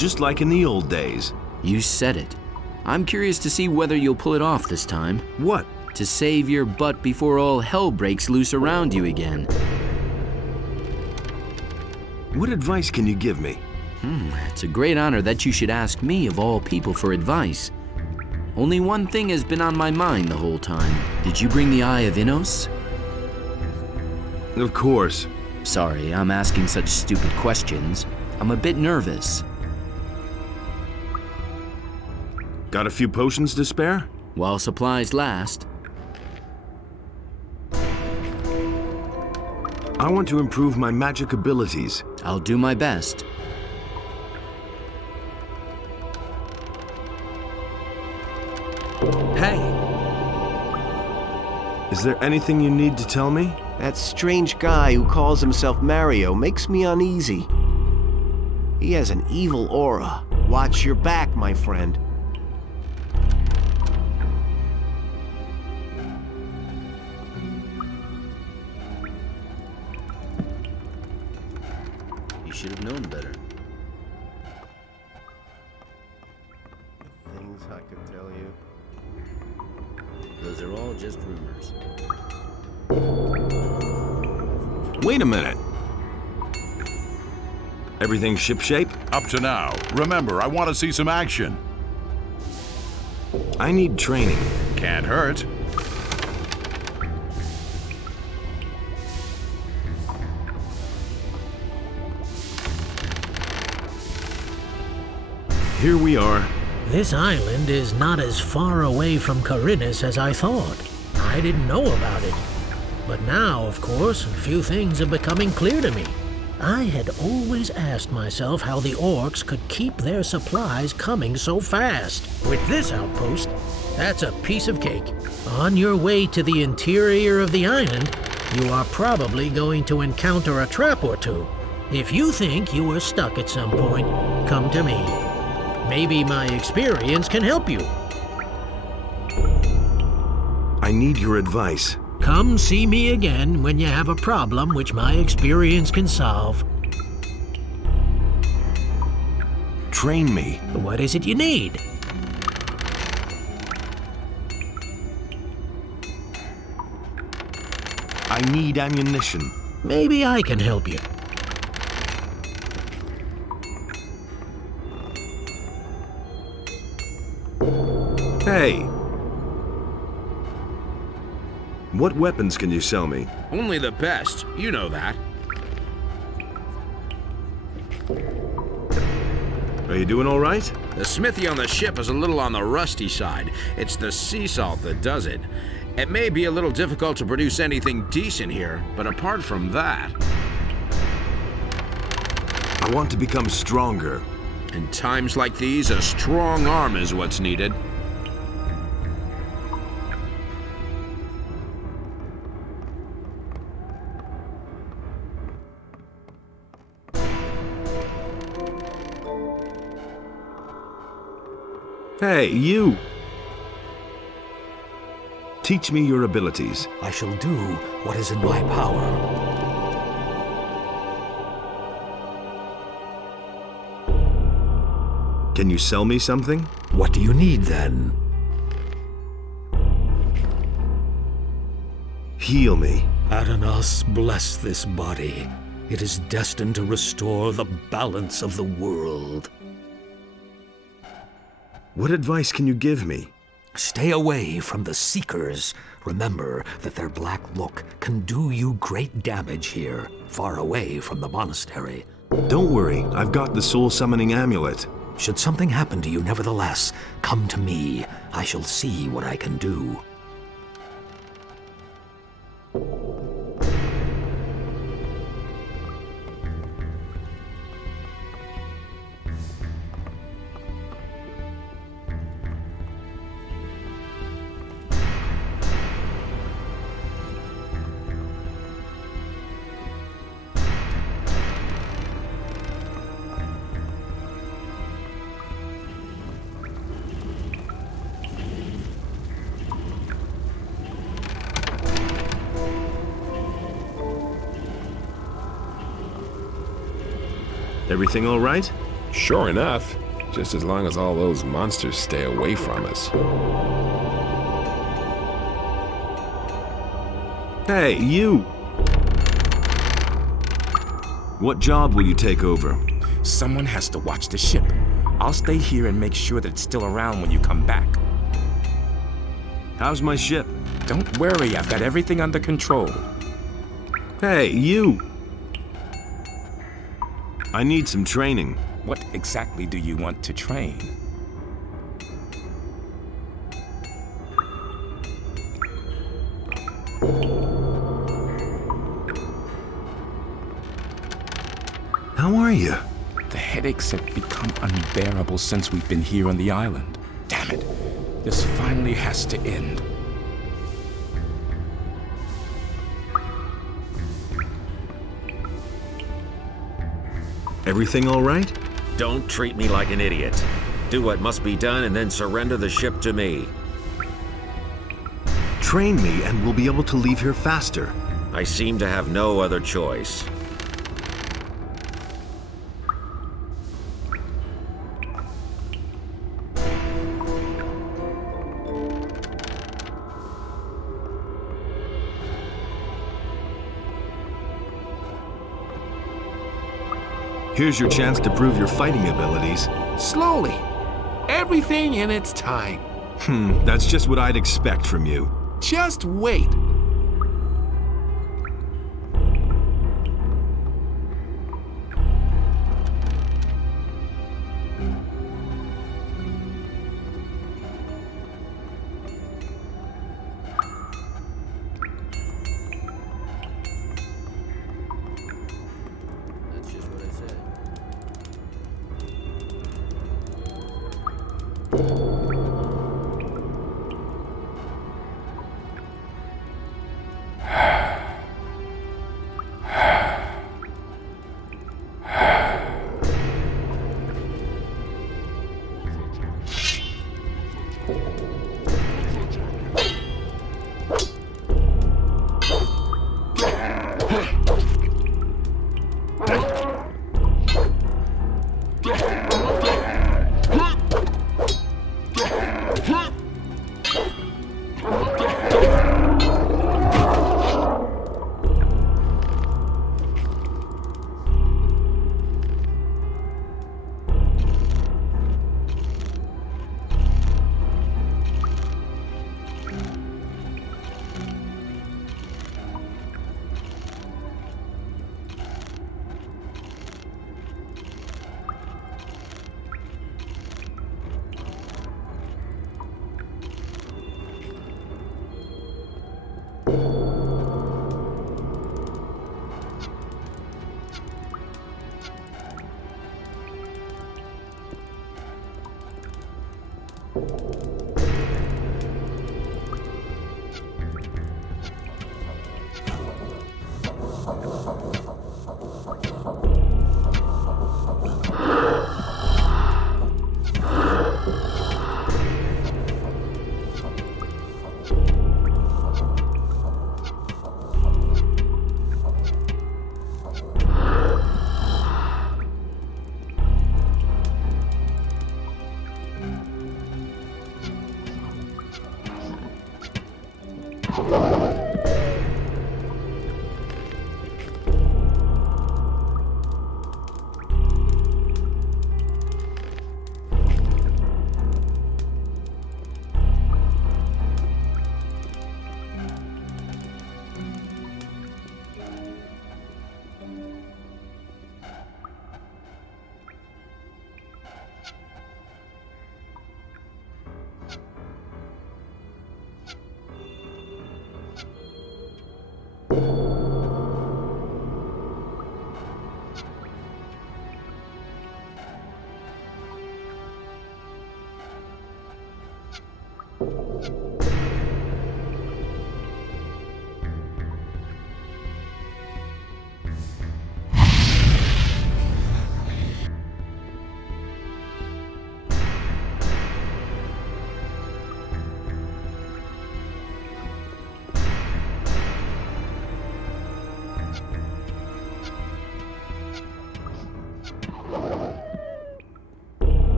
just like in the old days. You said it. I'm curious to see whether you'll pull it off this time. What? To save your butt before all hell breaks loose around you again. What advice can you give me? It's a great honor that you should ask me of all people for advice. Only one thing has been on my mind the whole time. Did you bring the Eye of Innos? Of course. Sorry, I'm asking such stupid questions. I'm a bit nervous. Got a few potions to spare? While supplies last. I want to improve my magic abilities. I'll do my best. Hey! Is there anything you need to tell me? That strange guy who calls himself Mario makes me uneasy. He has an evil aura. Watch your back, my friend. You should have known better. Things I could tell you. Those are all just rumors. Wait a minute. Everything shipshape? Up to now. Remember, I want to see some action. I need training. Can't hurt. Here we are. This island is not as far away from Carinus as I thought. I didn't know about it. But now, of course, a few things are becoming clear to me. I had always asked myself how the orcs could keep their supplies coming so fast. With this outpost, that's a piece of cake. On your way to the interior of the island, you are probably going to encounter a trap or two. If you think you were stuck at some point, come to me. Maybe my experience can help you. I need your advice. Come see me again when you have a problem which my experience can solve. Train me. What is it you need? I need ammunition. Maybe I can help you. Hey! What weapons can you sell me? Only the best. You know that. Are you doing all right? The smithy on the ship is a little on the rusty side. It's the sea salt that does it. It may be a little difficult to produce anything decent here, but apart from that... I want to become stronger. In times like these, a strong arm is what's needed. Hey, you! Teach me your abilities. I shall do what is in my power. Can you sell me something? What do you need, then? Heal me. Adanas, bless this body. It is destined to restore the balance of the world. What advice can you give me? Stay away from the Seekers. Remember that their black look can do you great damage here, far away from the monastery. Don't worry, I've got the soul-summoning amulet. Should something happen to you, nevertheless, come to me. I shall see what I can do. Everything all right? Sure enough, just as long as all those monsters stay away from us. Hey, you! What job will you take over? Someone has to watch the ship. I'll stay here and make sure that it's still around when you come back. How's my ship? Don't worry, I've got everything under control. Hey, you! I need some training. What exactly do you want to train? How are you? The headaches have become unbearable since we've been here on the island. Damn it. This finally has to end. Everything all right? Don't treat me like an idiot. Do what must be done and then surrender the ship to me. Train me and we'll be able to leave here faster. I seem to have no other choice. Here's your chance to prove your fighting abilities. Slowly. Everything in its time. That's just what I'd expect from you. Just wait. That's just what I said.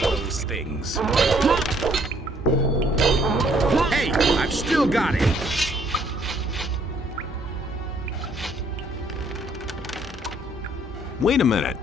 Those things. Hey, I've still got it. Wait a minute.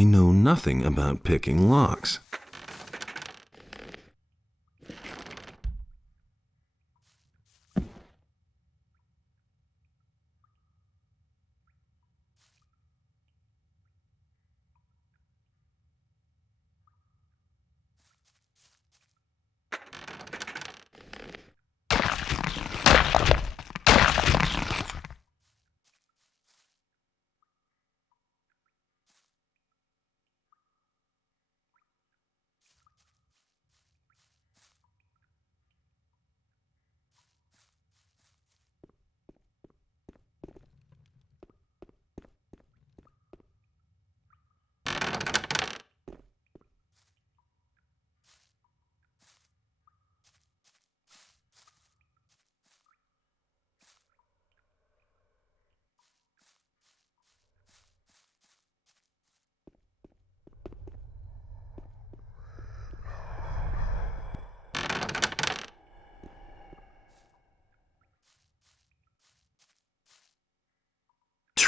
I know nothing about picking locks.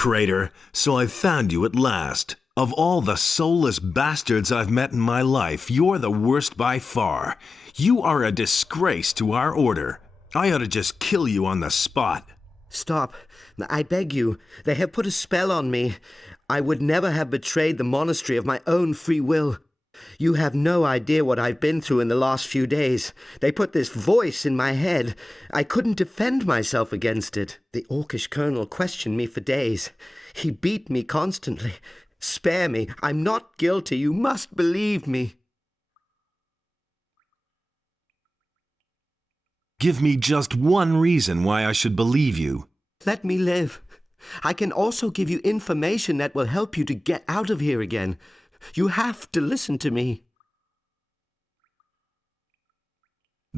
Traitor, so I've found you at last. Of all the soulless bastards I've met in my life, you're the worst by far. You are a disgrace to our order. I ought to just kill you on the spot. Stop. I beg you. They have put a spell on me. I would never have betrayed the monastery of my own free will. You have no idea what I've been through in the last few days. They put this voice in my head. I couldn't defend myself against it. The Orcish colonel questioned me for days. He beat me constantly. Spare me. I'm not guilty. You must believe me. Give me just one reason why I should believe you. Let me live. I can also give you information that will help you to get out of here again. You have to listen to me.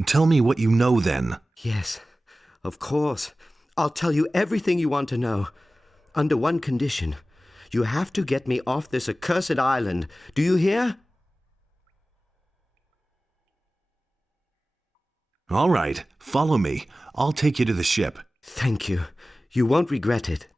Tell me what you know, then. Yes, of course. I'll tell you everything you want to know. Under one condition. You have to get me off this accursed island. Do you hear? All right, follow me. I'll take you to the ship. Thank you. You won't regret it.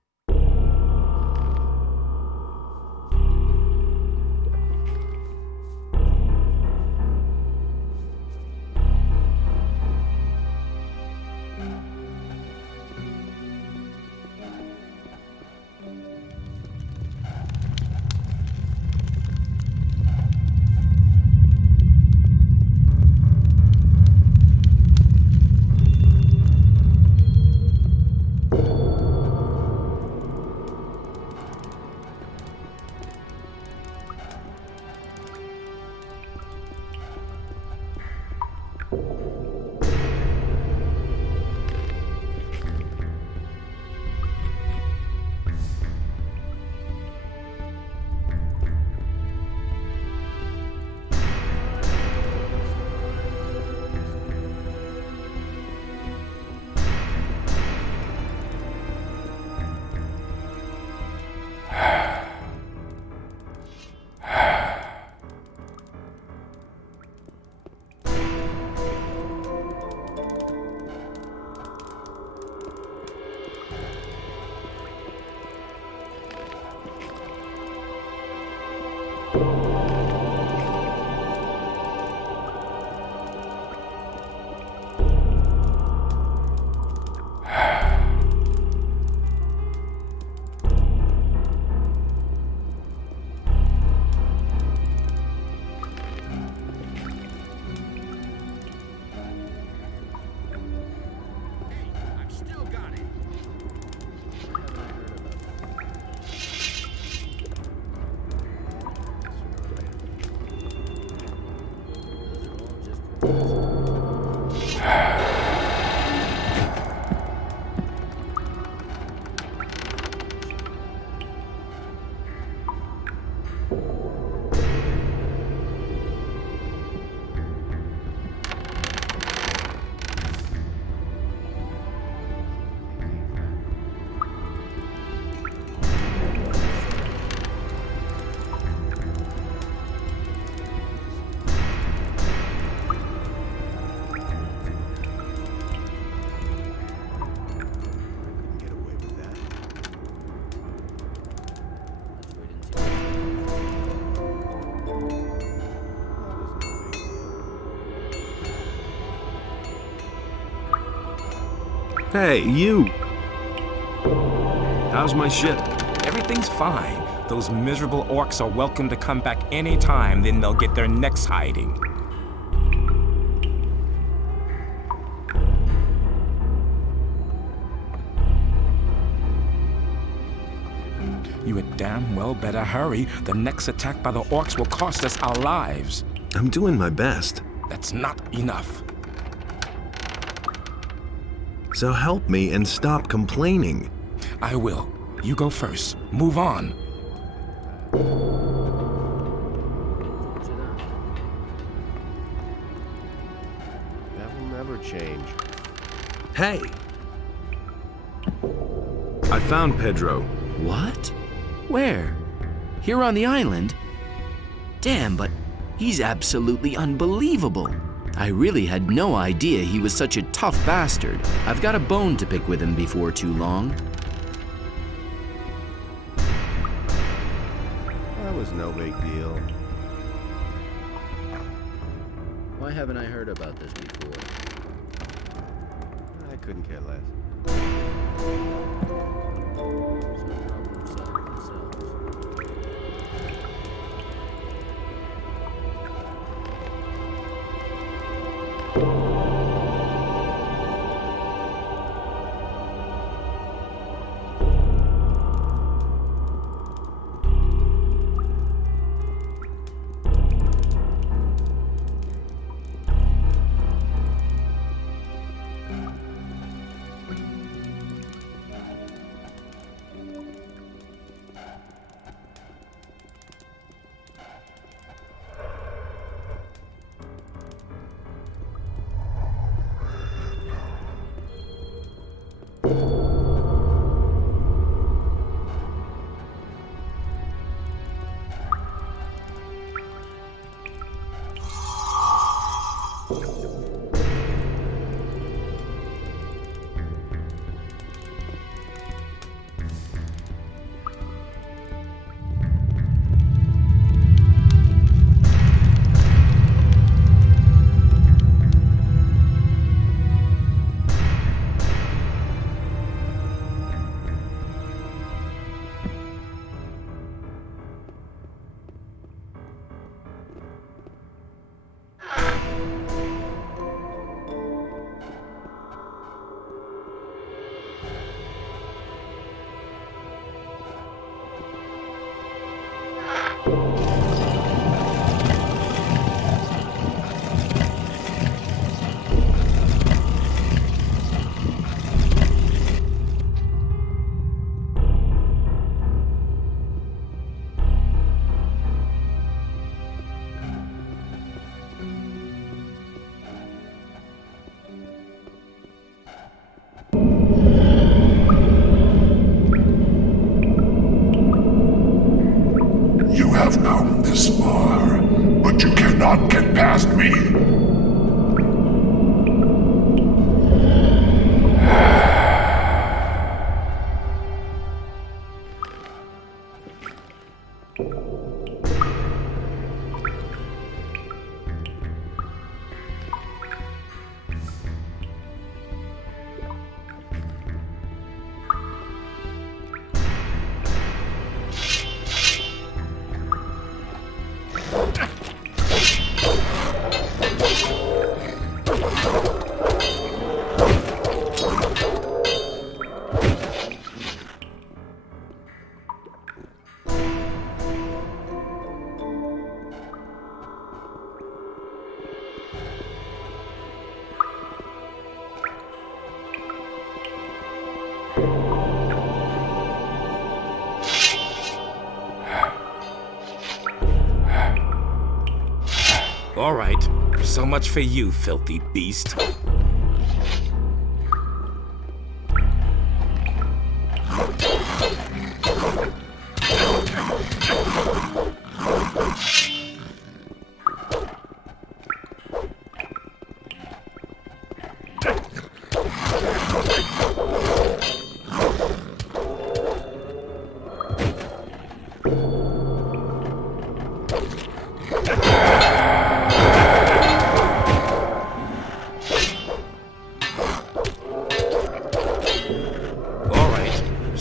Hey, you! How's my ship? Everything's fine. Those miserable orcs are welcome to come back any time, then they'll get their necks hiding. You had damn well better hurry. The next attack by the orcs will cost us our lives. I'm doing my best. That's not enough. So help me and stop complaining. I will. You go first. Move on. That will never change. Hey! I found Pedro. What? Where? Here on the island? Damn, but he's absolutely unbelievable. I really had no idea he was such a tough bastard. I've got a bone to pick with him before too long. That was no big deal. Why haven't I heard about this before? I couldn't care less. have come this far, but you cannot get past me. All right, so much for you, filthy beast.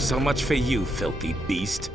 So much for you, filthy beast.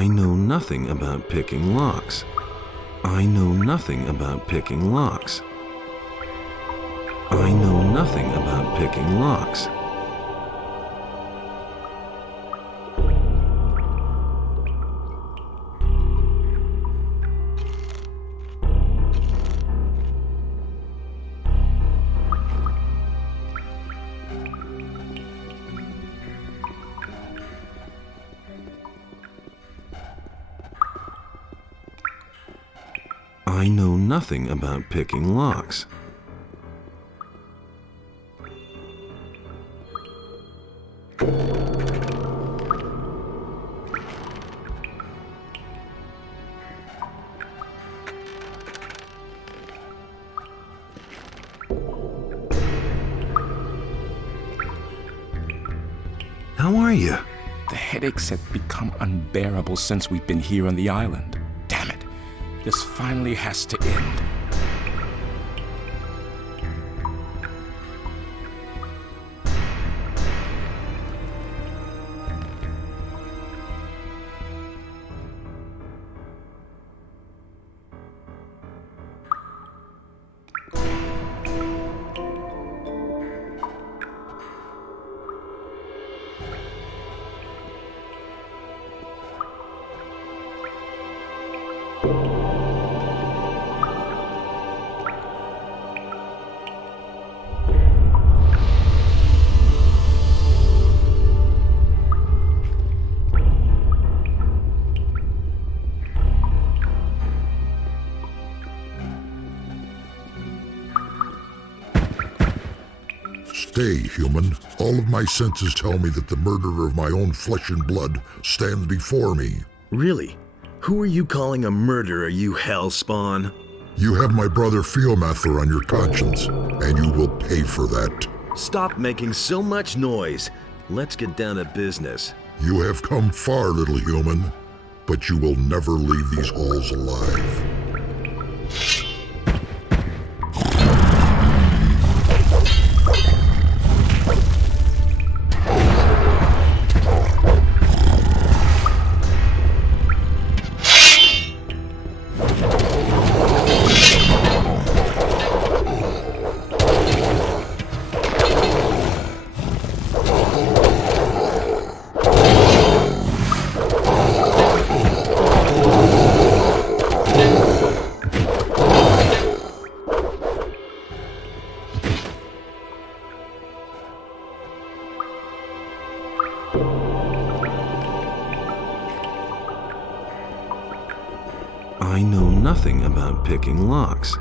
I know nothing about picking locks. I know nothing about picking locks. I know nothing about picking locks. I know nothing about picking locks. How are you? The headaches have become unbearable since we've been here on the island. Damn it. This finally has to end. Stay, human. All of my senses tell me that the murderer of my own flesh and blood stands before me. Really? Who are you calling a murderer, you hellspawn? You have my brother Feomather on your conscience, and you will pay for that. Stop making so much noise. Let's get down to business. You have come far, little human, but you will never leave these halls alive. I know nothing about picking locks.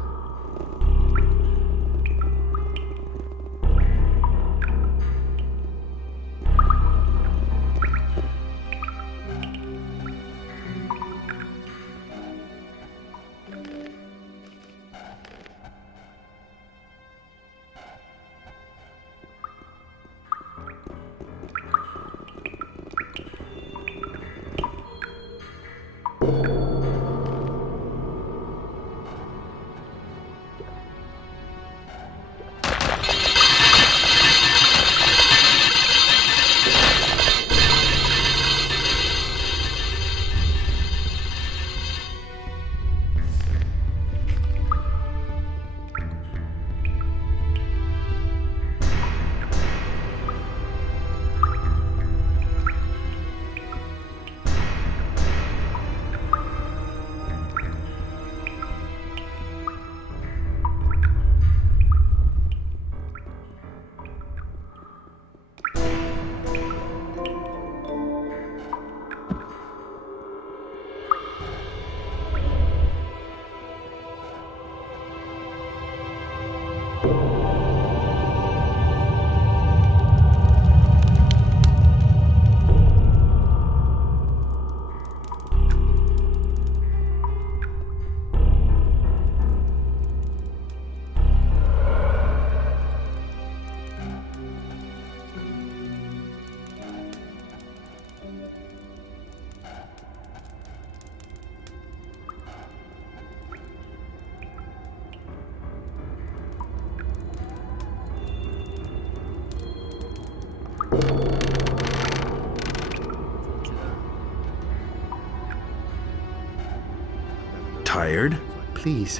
Tired? Please,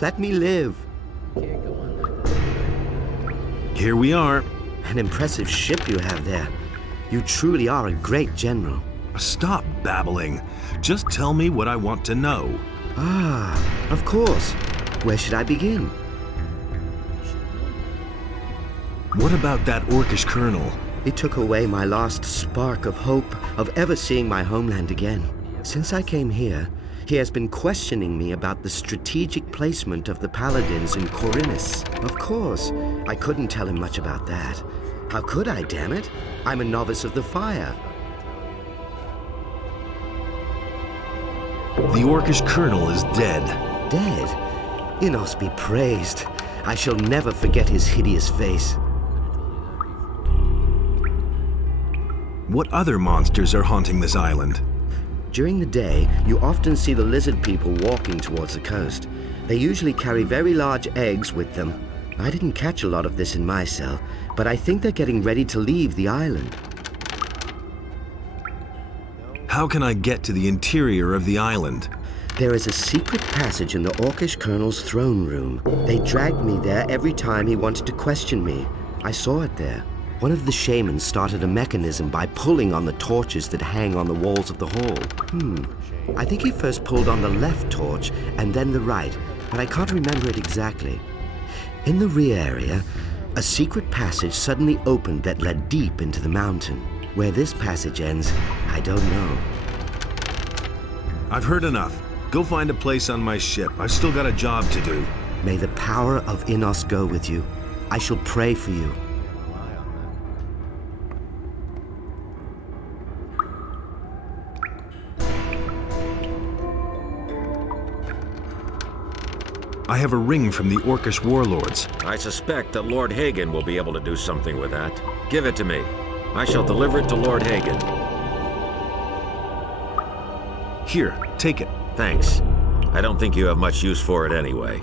let me live. Here we are. An impressive ship you have there. You truly are a great general. Stop babbling. Just tell me what I want to know. Ah, of course. Where should I begin? What about that orcish colonel? It took away my last spark of hope of ever seeing my homeland again. Since I came here, he has been questioning me about the strategic placement of the paladins in Khorinis. Of course, I couldn't tell him much about that. How could I, damn it? I'm a novice of the fire. The orcish colonel is dead. Dead? Inos be praised. I shall never forget his hideous face. What other monsters are haunting this island? During the day, you often see the lizard people walking towards the coast. They usually carry very large eggs with them. I didn't catch a lot of this in my cell, but I think they're getting ready to leave the island. How can I get to the interior of the island? There is a secret passage in the Orcish Colonel's throne room. They dragged me there every time he wanted to question me. I saw it there. One of the shamans started a mechanism by pulling on the torches that hang on the walls of the hall. I think he first pulled on the left torch and then the right, but I can't remember it exactly. In the rear area, a secret passage suddenly opened that led deep into the mountain. Where this passage ends, I don't know. I've heard enough. Go find a place on my ship. I've still got a job to do. May the power of Inos go with you. I shall pray for you. I have a ring from the Orcish warlords. I suspect that Lord Hagen will be able to do something with that. Give it to me. I shall deliver it to Lord Hagen. Here, take it. Thanks. I don't think you have much use for it anyway.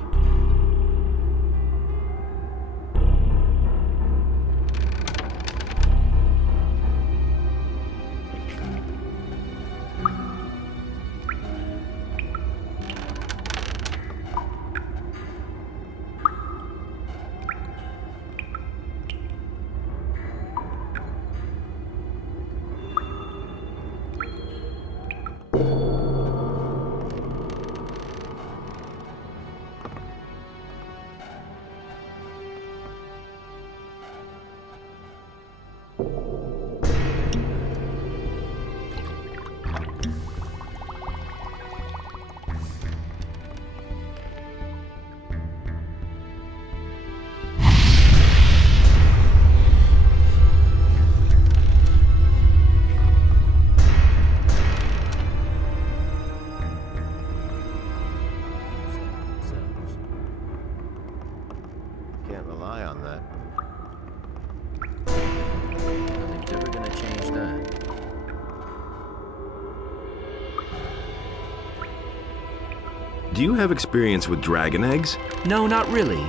Can't rely on that. Nothing's ever gonna change that. Do you have experience with dragon eggs? No, not really.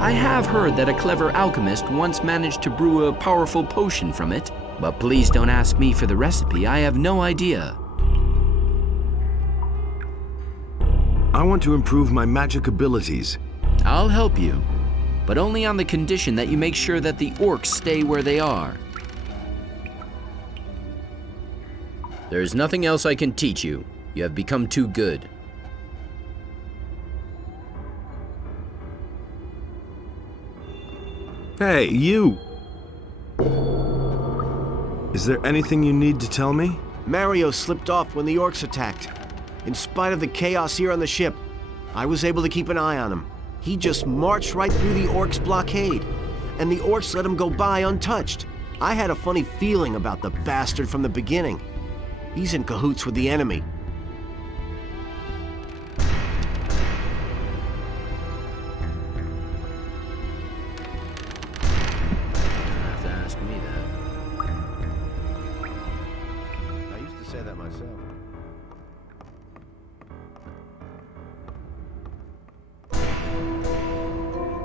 I have heard that a clever alchemist once managed to brew a powerful potion from it, but please don't ask me for the recipe. I have no idea. I want to improve my magic abilities. I'll help you, but only on the condition that you make sure that the orcs stay where they are. There's nothing else I can teach you. You have become too good. Hey, you! Is there anything you need to tell me? Mario slipped off when the orcs attacked. In spite of the chaos here on the ship, I was able to keep an eye on him. He just marched right through the orcs' blockade, and the orcs let him go by untouched. I had a funny feeling about the bastard from the beginning. He's in cahoots with the enemy. Have to ask me that. I used to say that myself.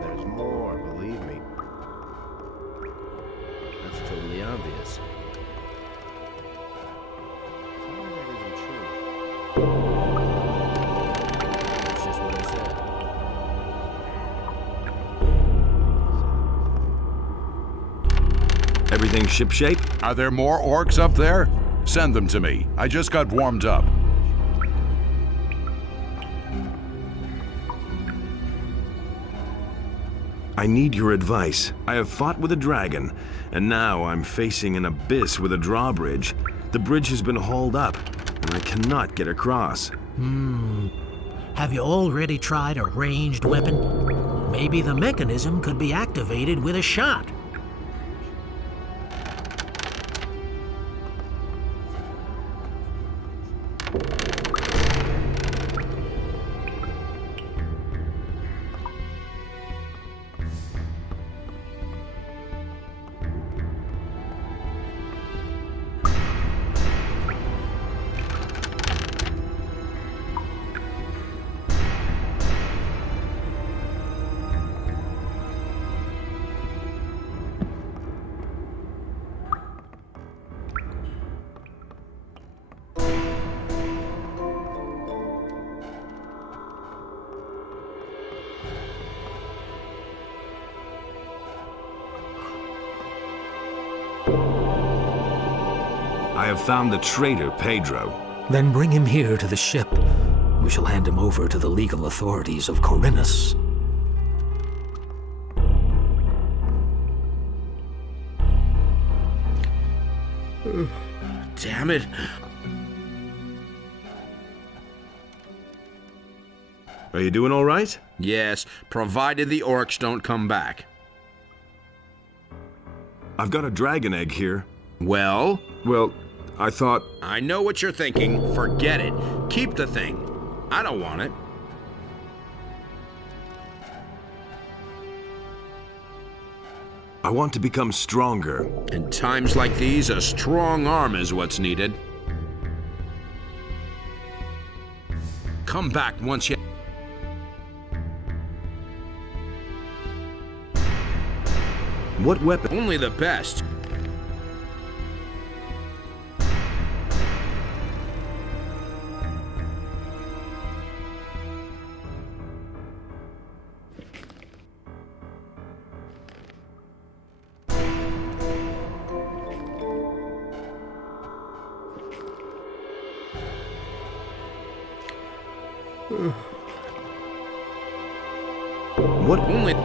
There's more, believe me. That's totally obvious. Tell me that isn't true. That's just what I said. Everything shipshape? Are there more orcs up there? Send them to me. I just got warmed up. I need your advice. I have fought with a dragon, and now I'm facing an abyss with a drawbridge. The bridge has been hauled up, and I cannot get across. Have you already tried a ranged weapon? Maybe the mechanism could be activated with a shot. I have found the traitor, Pedro. Then bring him here to the ship. We shall hand him over to the legal authorities of Corinus. Damn it. Are you doing all right? Yes, provided the orcs don't come back. I've got a dragon egg here. Well? Well, I thought... I know what you're thinking. Forget it. Keep the thing. I don't want it. I want to become stronger. In times like these, a strong arm is what's needed. Come back once you... What weapon? Only the best. What? Only...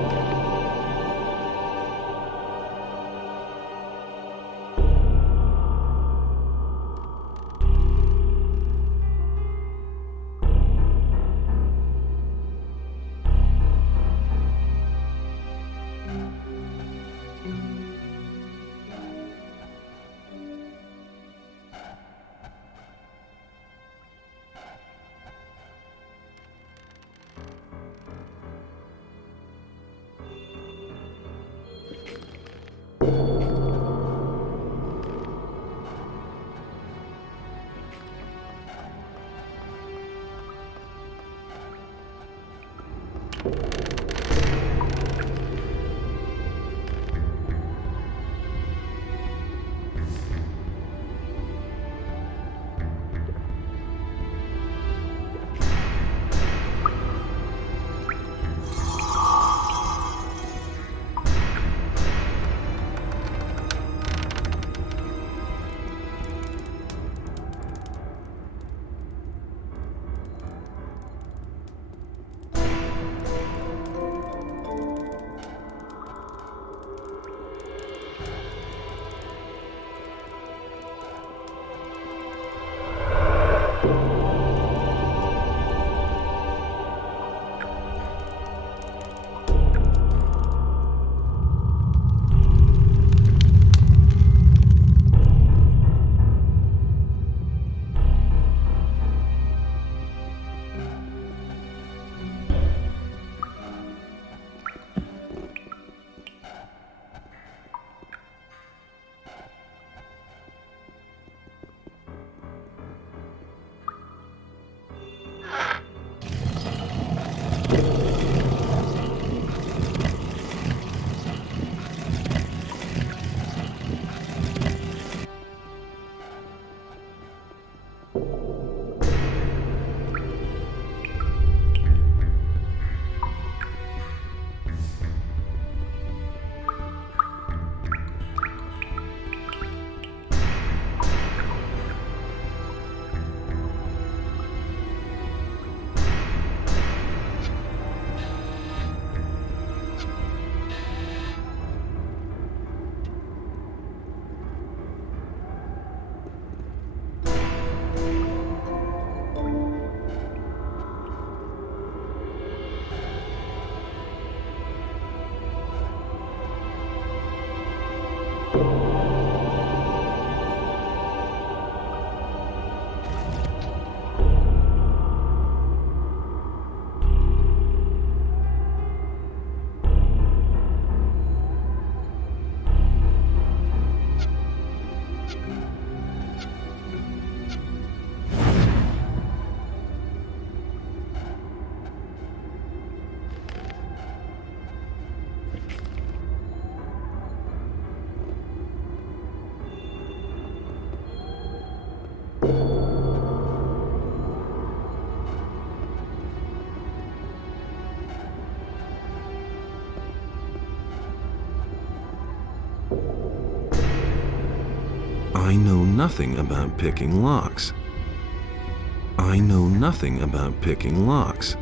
I know nothing about picking locks. I know nothing about picking locks.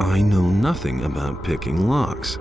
I know nothing about picking locks.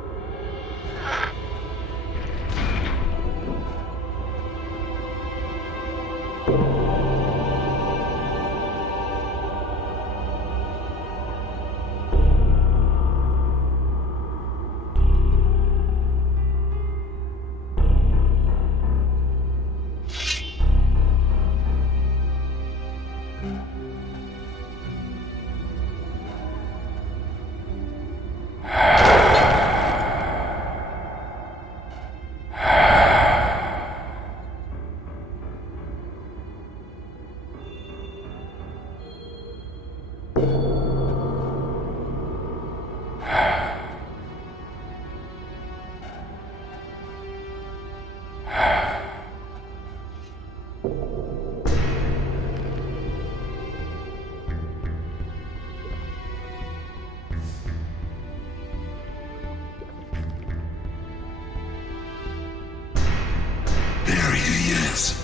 is.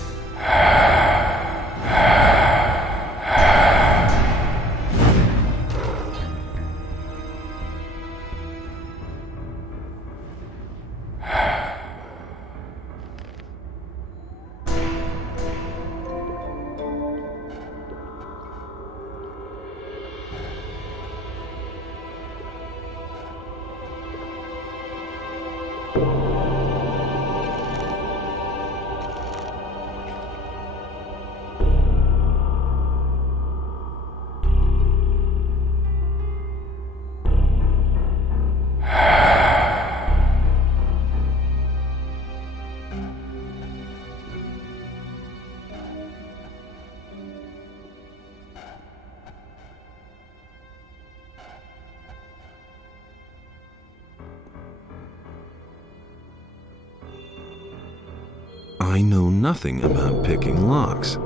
I know nothing about picking locks.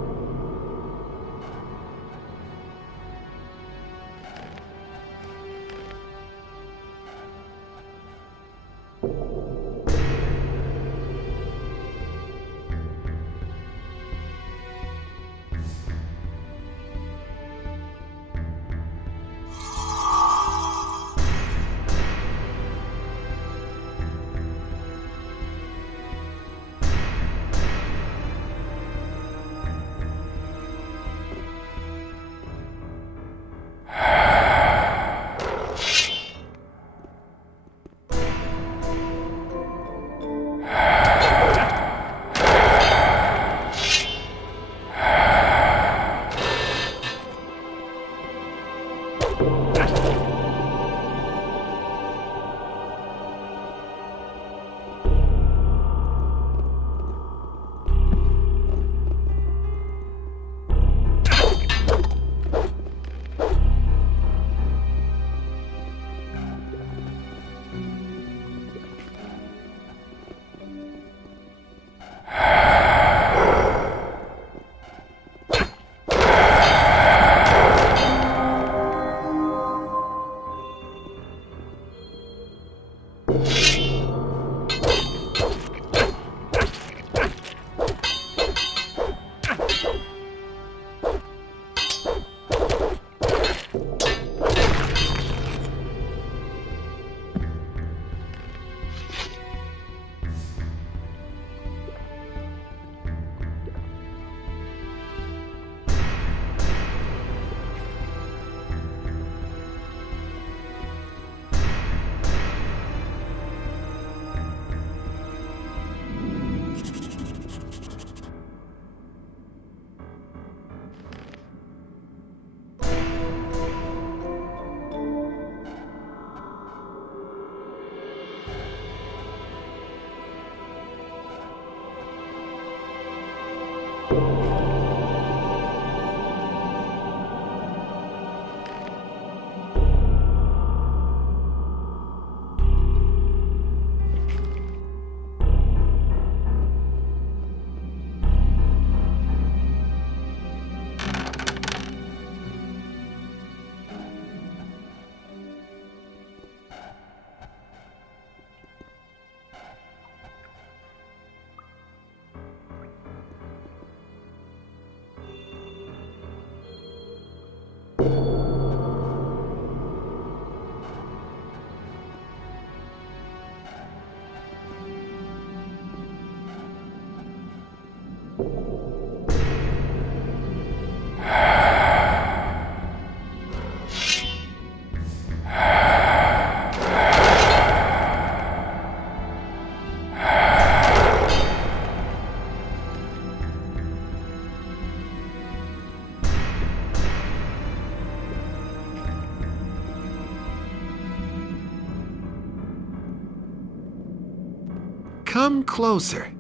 Come closer.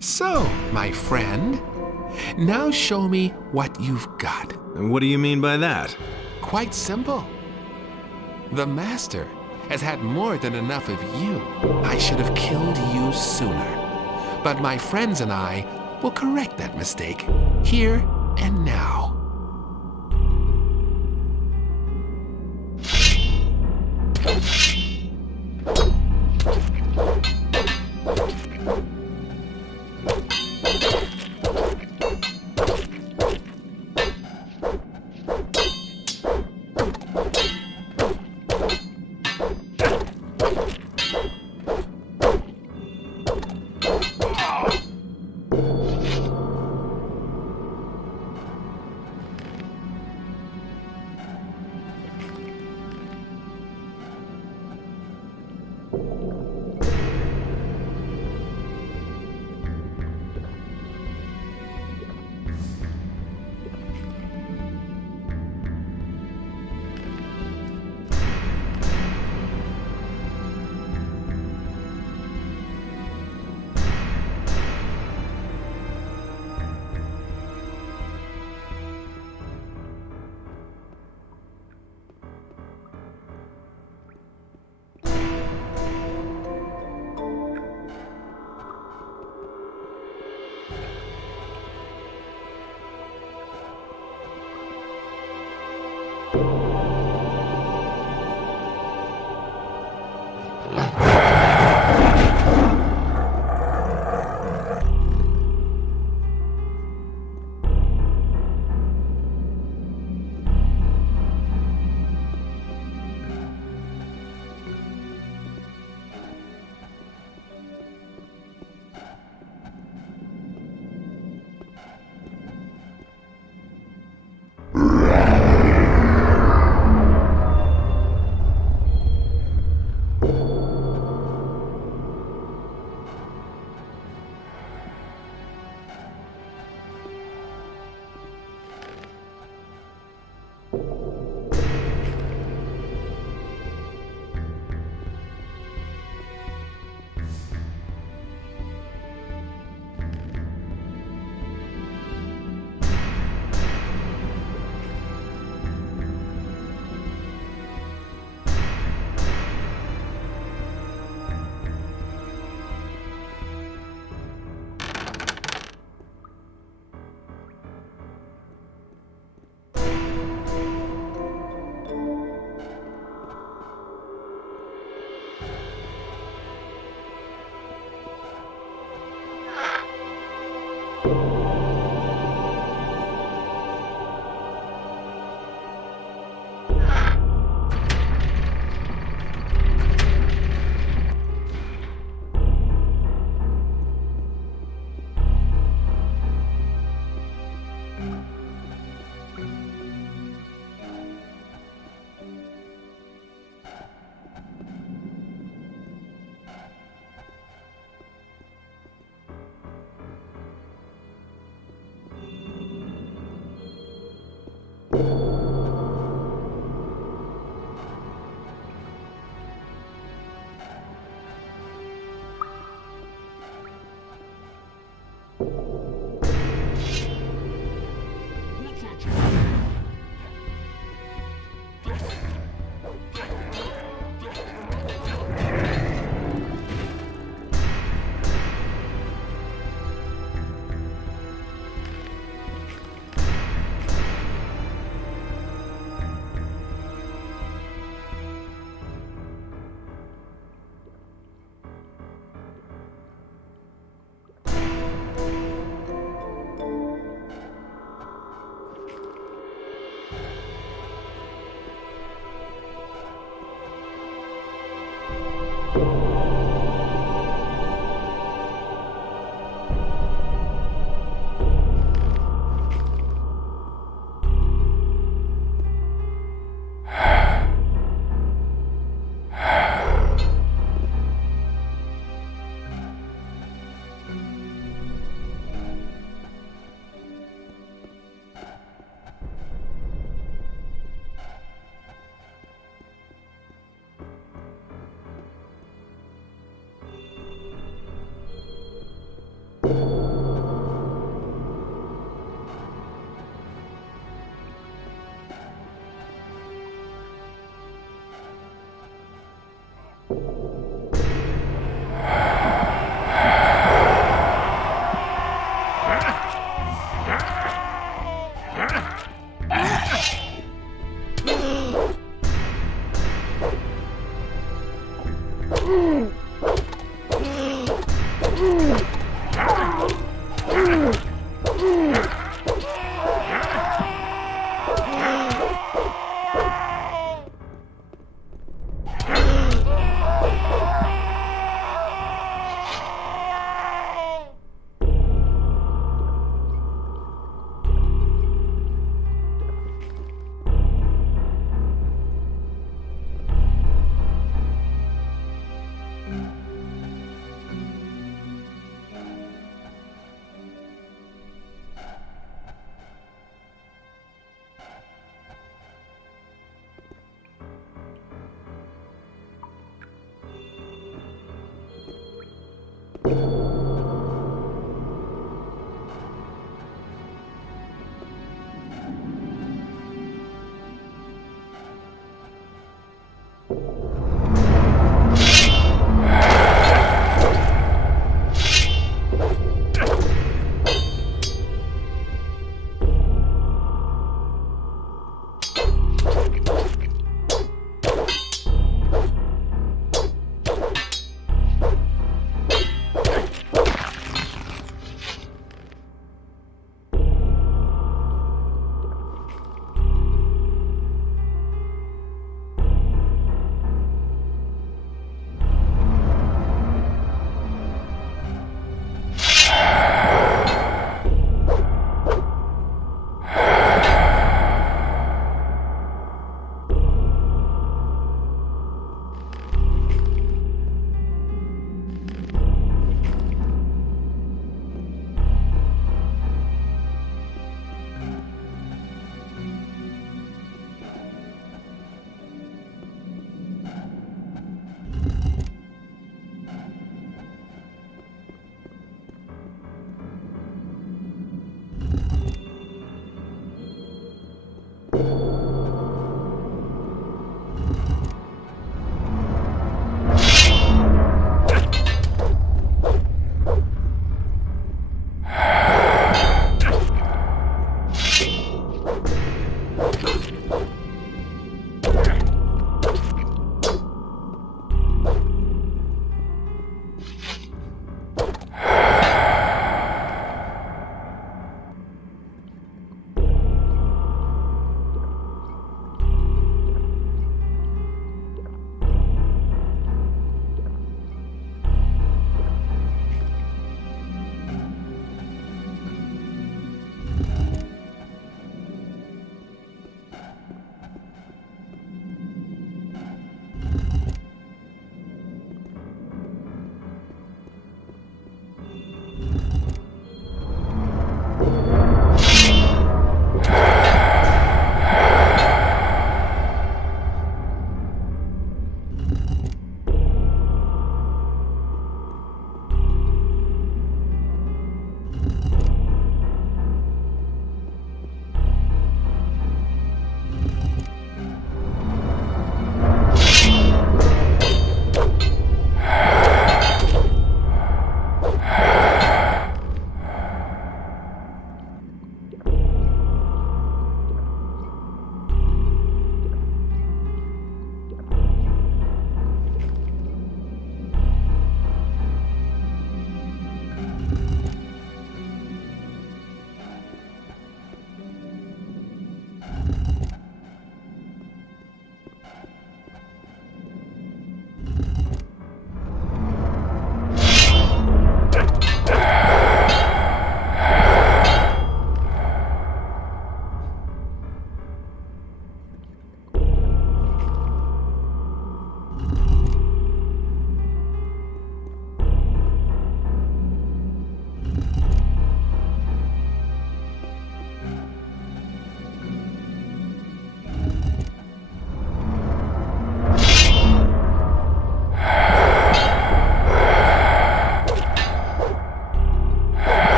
So, my friend, now show me what you've got. And what do you mean by that? Quite simple. The Master has had more than enough of you. I should have killed you sooner. But my friends and I will correct that mistake here and now.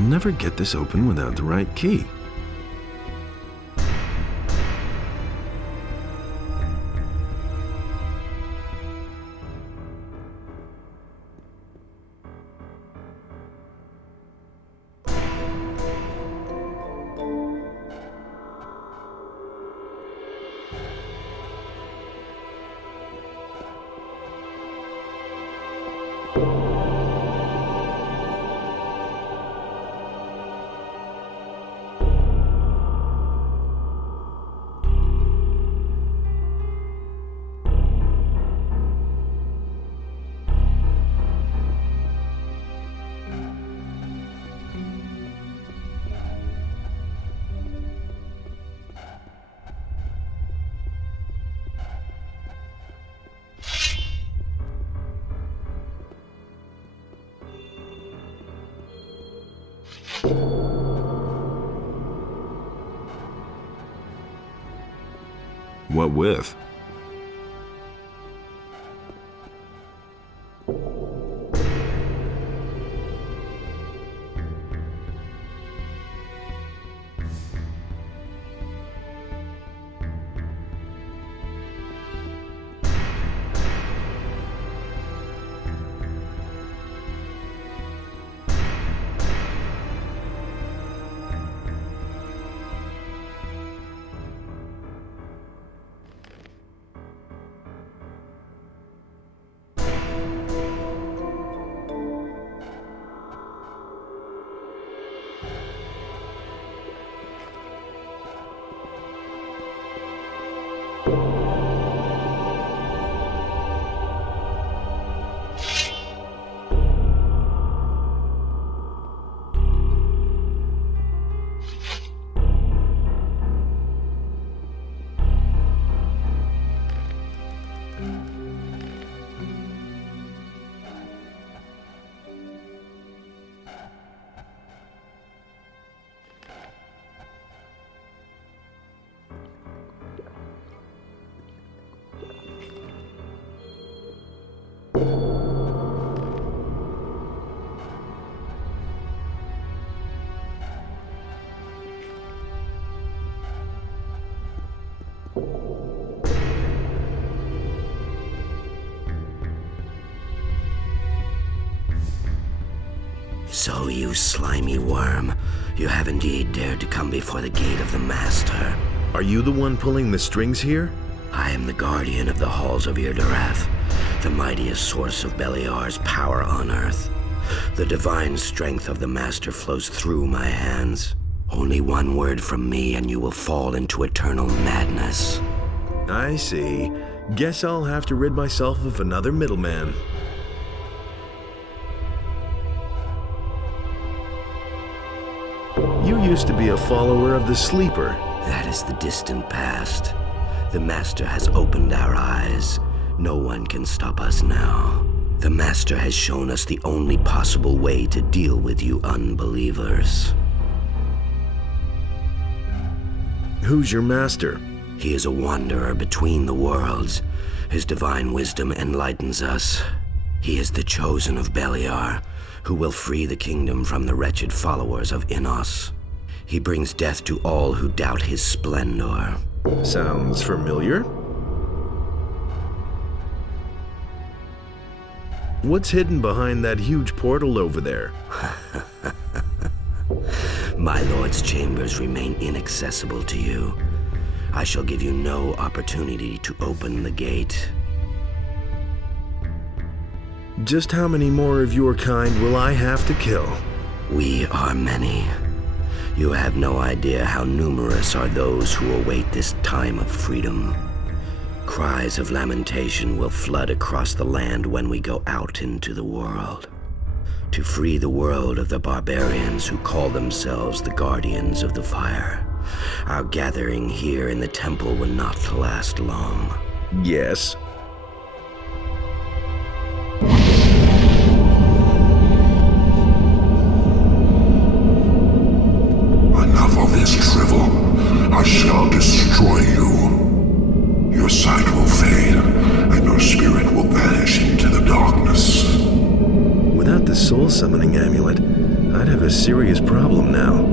I'll never get this open without the right key. What with? So, you slimy worm, you have indeed dared to come before the gate of the Master. Are you the one pulling the strings here? I am the guardian of the halls of Irdorath, the mightiest source of Beliar's power on Earth. The divine strength of the Master flows through my hands. Only one word from me and you will fall into eternal madness. I see. Guess I'll have to rid myself of another middleman. You used to be a follower of the Sleeper. That is the distant past. The Master has opened our eyes. No one can stop us now. The Master has shown us the only possible way to deal with you unbelievers. Who's your master? He is a wanderer between the worlds. His divine wisdom enlightens us. He is the chosen of Beliar, who will free the kingdom from the wretched followers of Innos. He brings death to all who doubt his splendor. Sounds familiar. What's hidden behind that huge portal over there? My lord's chambers remain inaccessible to you. I shall give you no opportunity to open the gate. Just how many more of your kind will I have to kill? We are many. You have no idea how numerous are those who await this time of freedom. Cries of lamentation will flood across the land when we go out into the world. To free the world of the barbarians who call themselves the Guardians of the Fire. Our gathering here in the temple will not last long. Yes. Enough of this drivel. I shall destroy you. Your sight will fade, and your spirit will vanish into the darkness. Without the soul-summoning amulet, I'd have a serious problem now.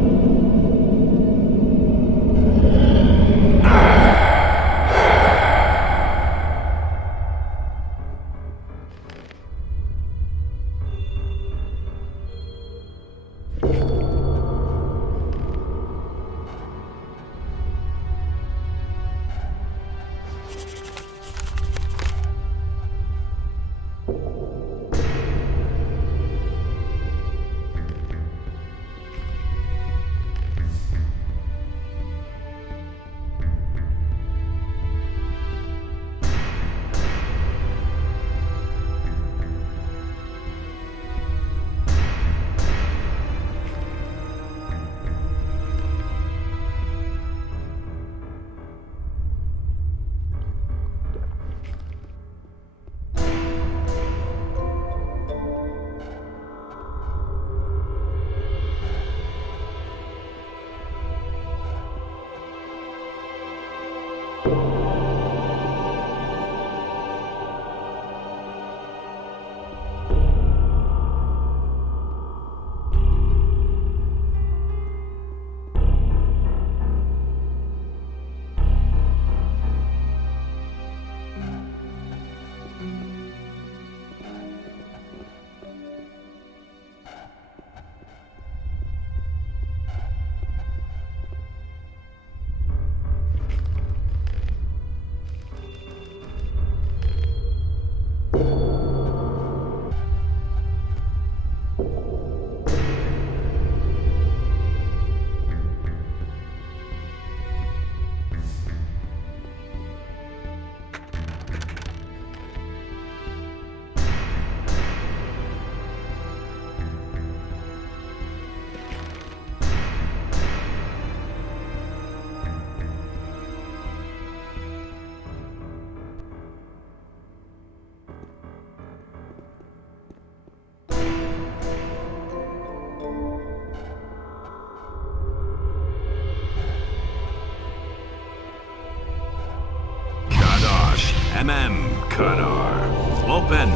Kadar. Open!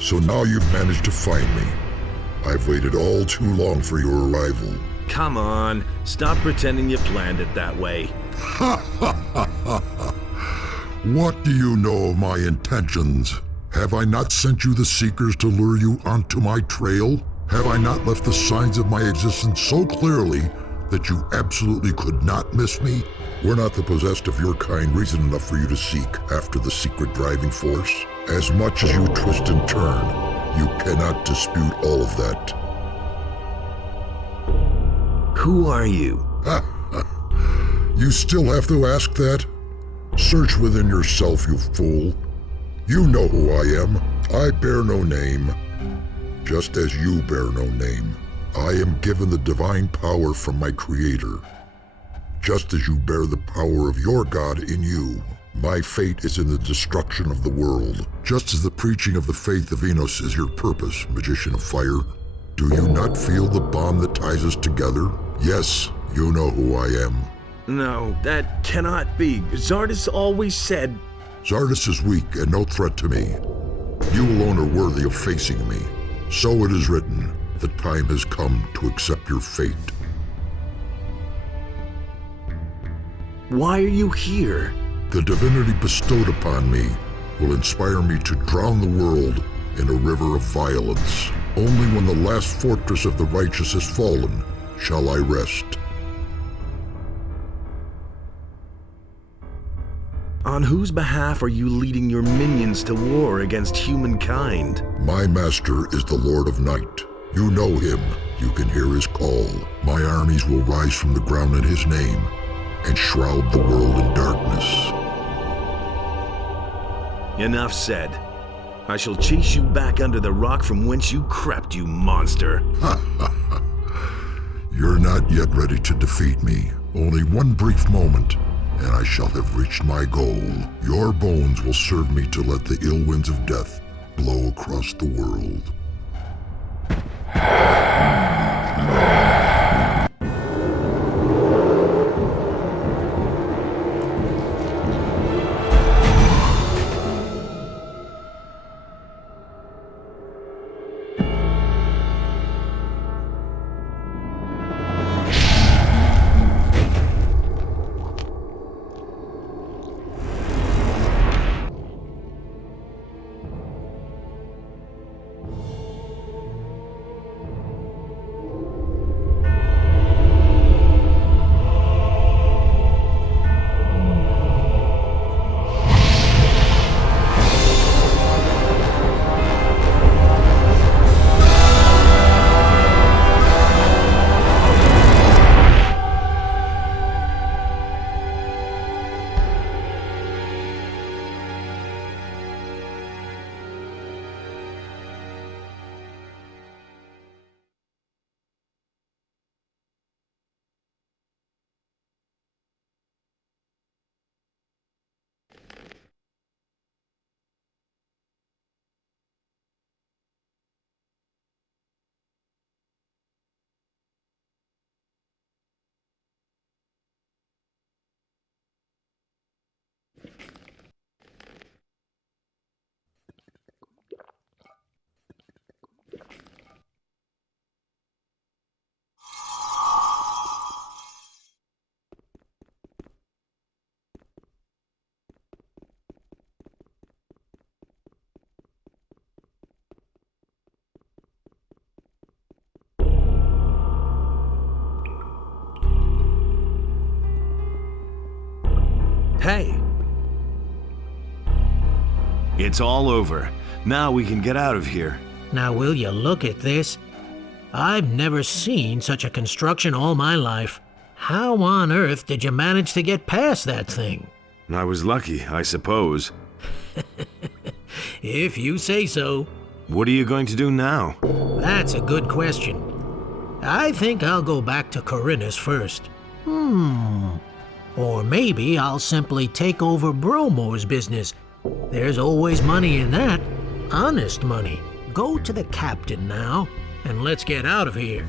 So now you've managed to find me. I've waited all too long for your arrival. Come on, stop pretending you planned it that way. What do you know of my intentions? Have I not sent you the Seekers to lure you onto my trail? Have I not left the signs of my existence so clearly that you absolutely could not miss me? Were not the possessed of your kind reason enough for you to seek after the secret driving force? As much as you twist and turn, you cannot dispute all of that. Who are you? You still have to ask that? Search within yourself, you fool. You know who I am. I bear no name, just as you bear no name. I am given the divine power from my Creator, just as you bear the power of your God in you. My fate is in the destruction of the world, just as the preaching of the faith of Enos is your purpose, Magician of Fire. Do you not feel the bond that ties us together? Yes, you know who I am. No, that cannot be. Zardus always said... Zardus is weak and no threat to me. You alone are worthy of facing me. So it is written, the time has come to accept your fate. Why are you here? The divinity bestowed upon me will inspire me to drown the world in a river of violence. Only when the last fortress of the righteous has fallen shall I rest. On whose behalf are you leading your minions to war against humankind? My master is the Lord of Night. You know him. You can hear his call. My armies will rise from the ground in his name and shroud the world in darkness. Enough said. I shall chase you back under the rock from whence you crept, you monster. You're not yet ready to defeat me. Only one brief moment, and I shall have reached my goal. Your bones will serve me to let the ill winds of death blow across the world. Hey! It's all over. Now we can get out of here. Now will you look at this? I've never seen such a construction all my life. How on earth did you manage to get past that thing? I was lucky, I suppose. If you say so. What are you going to do now? That's a good question. I think I'll go back to Corinus first. Or maybe I'll simply take over Bromore's business. There's always money in that. Honest money. Go to the captain now, and let's get out of here.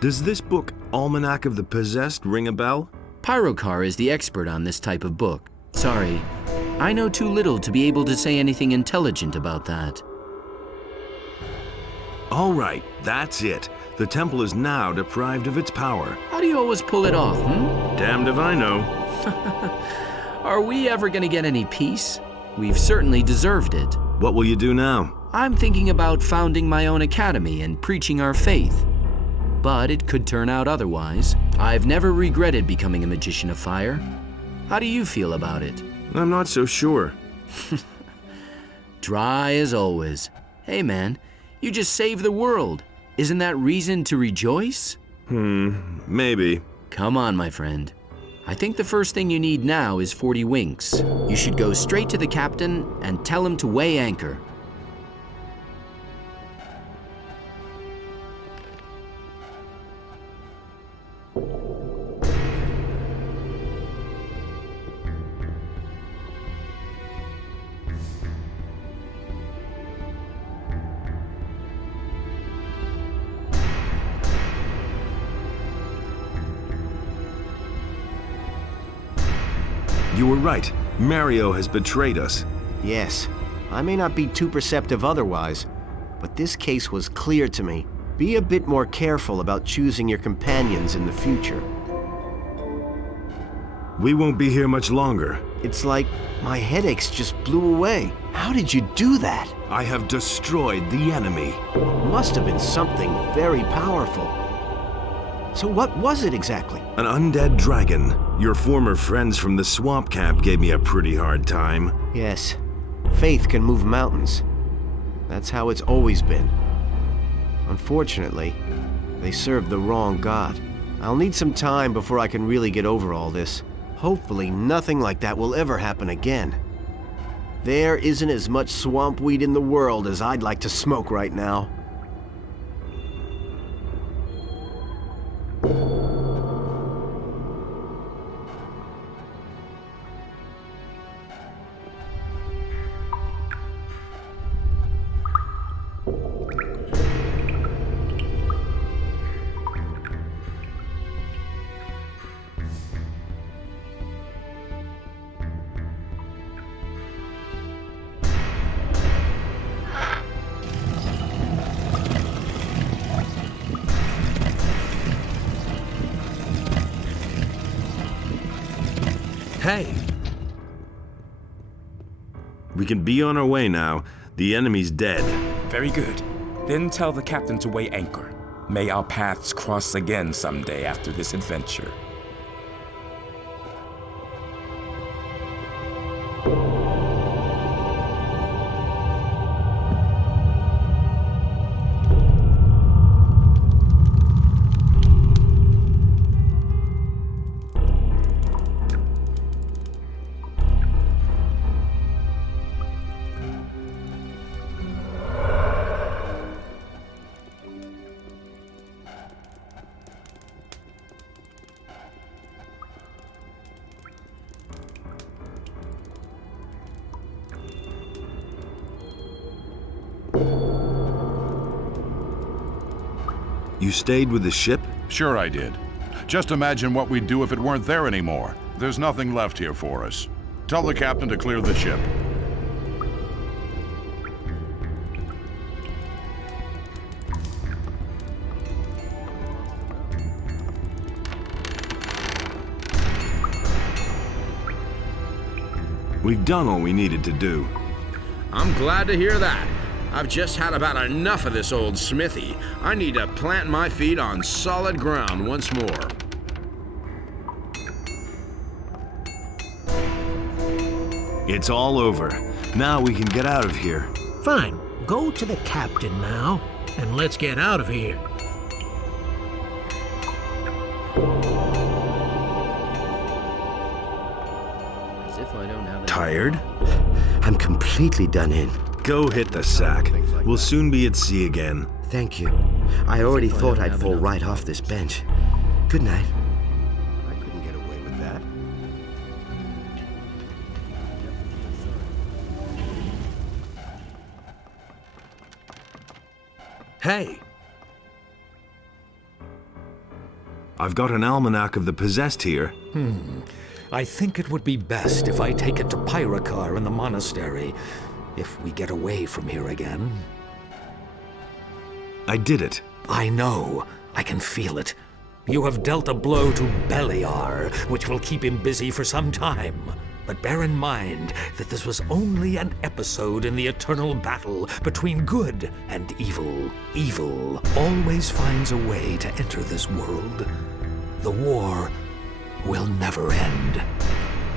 Does this book, Almanac of the Possessed, ring a bell? Pyrocar is the expert on this type of book. Sorry, I know too little to be able to say anything intelligent about that. All right, that's it. The temple is now deprived of its power. How do you always pull it off, Damned if I know. Are we ever gonna get any peace? We've certainly deserved it. What will you do now? I'm thinking about founding my own academy and preaching our faith. But it could turn out otherwise. I've never regretted becoming a magician of fire. How do you feel about it? I'm not so sure. Dry as always. Hey man, you just saved the world. Isn't that reason to rejoice? Maybe. Come on, my friend. I think the first thing you need now is 40 winks. You should go straight to the captain and tell him to weigh anchor. You were right. Mario has betrayed us. Yes. I may not be too perceptive otherwise, but this case was clear to me. Be a bit more careful about choosing your companions in the future. We won't be here much longer. It's like my headaches just blew away. How did you do that? I have destroyed the enemy. Must have been something very powerful. So what was it exactly? An undead dragon. Your former friends from the swamp camp gave me a pretty hard time. Yes. Faith can move mountains. That's how it's always been. Unfortunately, they served the wrong god. I'll need some time before I can really get over all this. Hopefully nothing like that will ever happen again. There isn't as much swamp weed in the world as I'd like to smoke right now. Hey! We can be on our way now. The enemy's dead. Very good. Then tell the captain to weigh anchor. May our paths cross again someday after this adventure. You stayed with the ship? Sure I did. Just imagine what we'd do if it weren't there anymore. There's nothing left here for us. Tell the captain to clear the ship. We've done all we needed to do. I'm glad to hear that. I've just had about enough of this old smithy. I need to plant my feet on solid ground once more. It's all over. Now we can get out of here. Fine. Go to the captain now, and let's get out of here. As if I don't have it. Tired? I'm completely done in. Go hit the sack. We'll soon be at sea again. Thank you. I already thought I'd fall right off this bench. Good night. I couldn't get away with that. Hey! I've got an almanac of the possessed here. I think it would be best if I take it to Pyrakar in the monastery, if we get away from here again. I did it. I know. I can feel it. You have dealt a blow to Beliar, which will keep him busy for some time. But bear in mind that this was only an episode in the eternal battle between good and evil. Evil always finds a way to enter this world. The war will never end.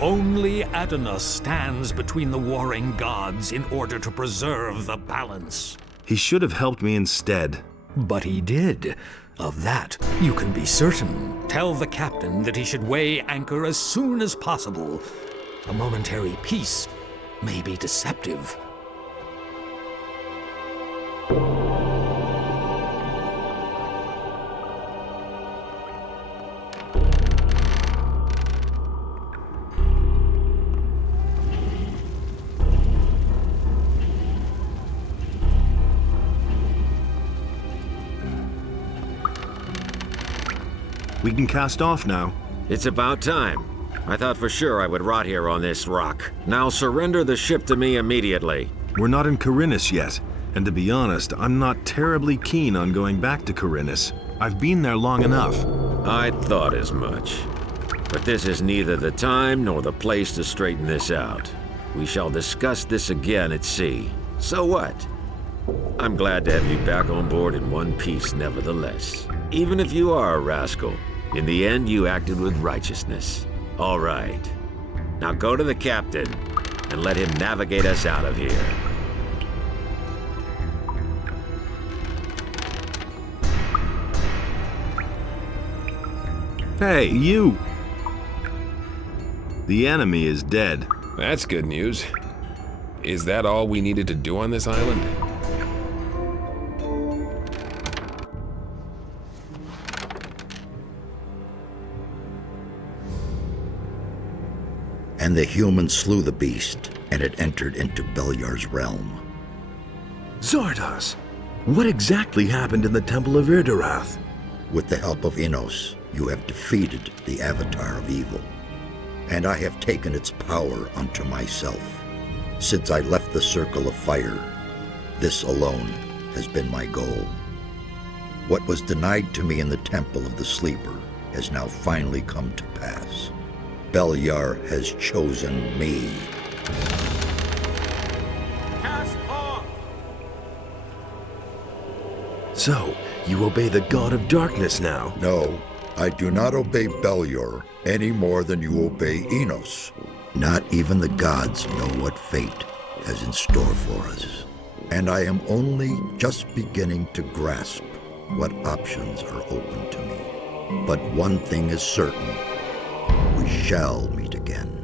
Only Adonis stands between the warring gods in order to preserve the balance. He should have helped me instead. But he did. Of that, you can be certain. Tell the captain that he should weigh anchor as soon as possible. A momentary peace may be deceptive. We can cast off now. It's about time. I thought for sure I would rot here on this rock. Now surrender the ship to me immediately. We're not in Khorinis yet, and to be honest, I'm not terribly keen on going back to Khorinis. I've been there long enough. I thought as much. But this is neither the time nor the place to straighten this out. We shall discuss this again at sea. So what? I'm glad to have you back on board in one piece nevertheless. Even if you are a rascal, in the end you acted with righteousness. All right. Now go to the captain and let him navigate us out of here. Hey, you! The enemy is dead. That's good news. Is that all we needed to do on this island? And the humans slew the beast, and it entered into Beliar's realm. Zardoz! What exactly happened in the Temple of Irdorath? With the help of Innos, you have defeated the Avatar of Evil, and I have taken its power unto myself. Since I left the Circle of Fire, this alone has been my goal. What was denied to me in the Temple of the Sleeper has now finally come to pass. Beliar has chosen me. Cast off! So, you obey the God of Darkness now? No, I do not obey Beliar any more than you obey Innos. Not even the gods know what fate has in store for us. And I am only just beginning to grasp what options are open to me. But one thing is certain. We shall meet again.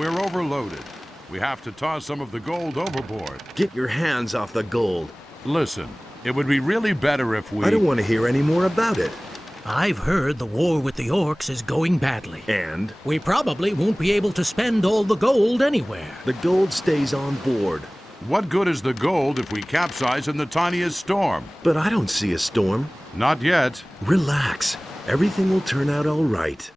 We're overloaded. We have to toss some of the gold overboard. Get your hands off the gold. Listen, it would be really better if we... I don't want to hear any more about it. I've heard the war with the orcs is going badly. And? We probably won't be able to spend all the gold anywhere. The gold stays on board. What good is the gold if we capsize in the tiniest storm? But I don't see a storm. Not yet. Relax. Everything will turn out all right.